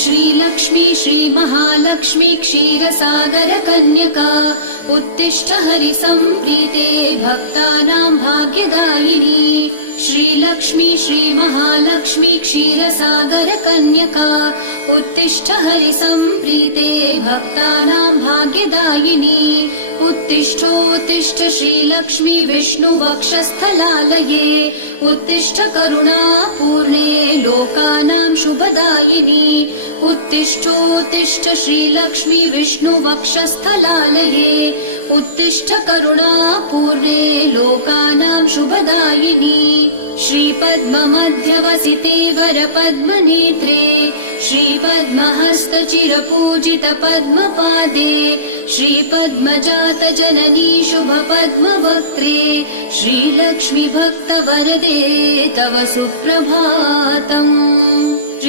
श्रीलक्ष्मी श्रीमहालक्ष्मी क्षीरसागर कन्यका उत्तिष्ठ हरिसम्प्रीते भक्तानां भाग्यदायिनी श्रीलक्ष्मी श्रीमहालक्ष्मी क्षीरसागर कन्यका उत्तिष्ठ हरिसम्प्रीते भक्तानां भाग्यदायिनी उत्तिष्ठोत्तिष्ठ श्रीलक्ष्मी विष्णुवक्षस्थलालये उत्तिष्ठ करुणापूर्णे लोकानां शुभदायिनी उत्तिष्ठोत्तिष्ठ श्रीलक्ष्मी विष्णुवक्षस्थलालये उत्तिष्ठ करुणापूर्णे लोकानां शुभदायिनी श्रीपद्ममध्यवसिते वरपद्मनेत्रे श्रीपद्महस्तचिरपूजित पद्मपादे श्रीपद्मजातजननी शुभपद्मवक्त्रे श्रीलक्ष्मी भक्तवरदे तव सुप्रभातम्।